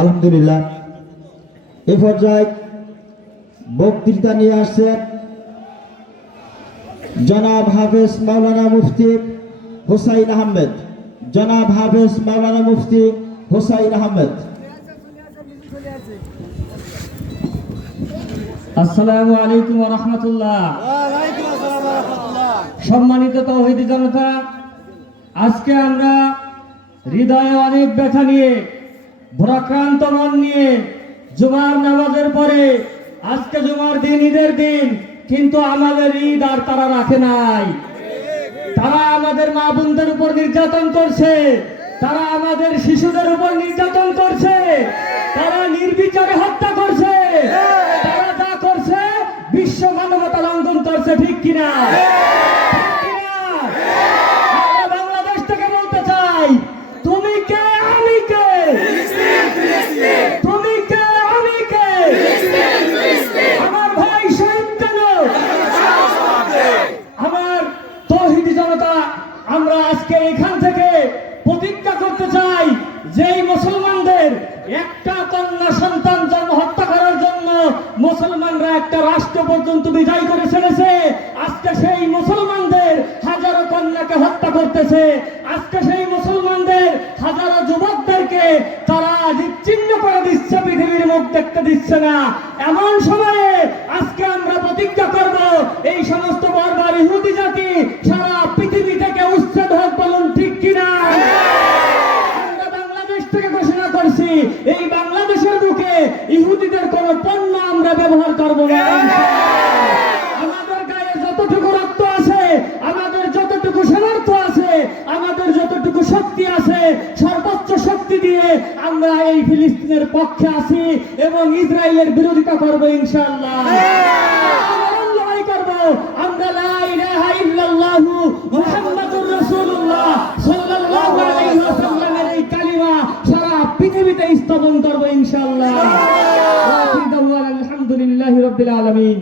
আলহামদুলিল্লাহ এই পর্যায়ে বক্তৃতা নিয়ে আসছেন জনাব হাফেজ মাওলানা মুফতি হুসাইন আহমেদ। জনাব হাফেজ মাওলানা মুফতি হুসাইন আহমেদ। আসসালামু আলাইকুম ওয়া রাহমাতুল্লাহ। সম্মানিত তাওহীদি জনতা, আজকে আমরা হৃদয়ে অনেক ব্যথা নিয়ে, ভরাক্রান্ত মন নিয়ে জুমার নামাজের পরে, আজকে জুমার দিন, ঈদের দিন, কিন্তু আমাদের ঈদ আর তারা রাখে নাই। তারা আমাদের মা বোনদের উপর নির্যাতন করছে, তারা আমাদের শিশুদের উপর নির্যাতন করছে, তারা নির্বিচারে হত্যা করছে, তারা যা করছে বিশ্ব মানবতা লঙ্ঘন করছে। ঠিক কিনা? আমরা বাংলাদেশ থেকে বলতে চাই, তুমি কে আমি কে, তুমি কে আমি কে, আমার ভাই শহীদ কেন? আমার তাওহীদি জনতা, আমরা আজকে এখান থেকে প্রতিজ্ঞা করতে চাই, যেই মুসলমানদের একটা কন্যা সন্তান জন্ম হত্যা করার জন্য মুসলমানরা একটা রাষ্ট্র পর্যন্ত বিজয় করে ছেড়েছে, আজকে সেই মুসলমানদের হাজারো কন্যাকে হত্যা করতেছে, আজকে সেই মুসলমানদের হাজারো যুবকদেরকে তারা বিচ্ছিন্ন করে দিচ্ছে, পৃথিবীর মুখ দেখতে দিচ্ছে না। এমন সময়ে আজকে আমরা প্রতিজ্ঞা করব, এই সমস্ত বর্বর ইহুদি জাতি সারা পৃথিবী থেকে উচ্ছেদ হোক। বলুন ঠিক কিনা? আমরা বাংলাদেশ থেকে ঘোষণা করছি, এই বাংলাদেশের বুকে ইহুদিদের কোন পণ্য আমরা ব্যবহার করব না। আমাদের গায়ে যতটুকু রক্ত আছে, আমাদের যতটুকু সামর্থ্য আছে, আমাদের যতটুকু শক্তি আছে, সর্বোচ্চ শক্তি দিয়ে আমরা এই ফিলিস্তিনের পক্ষে আছি এবং ইসরায়েলের বিরোধিতা করব ইনশাআল্লাহ। লড়াই করব। আমরা লা ইলাহা ইল্লাল্লাহু মুহাম্মাদুর রাসূলুল্লাহ সাল্লাল্লাহু আলাইহি ওয়াসাল্লামের এই কালিমা সারা পৃথিবীতে স্থাপন করব ইনশাআল্লাহ। ওয়া আখিরু দাওয়ানা আলহামদুলিল্লাহি রাব্বিল আলামিন।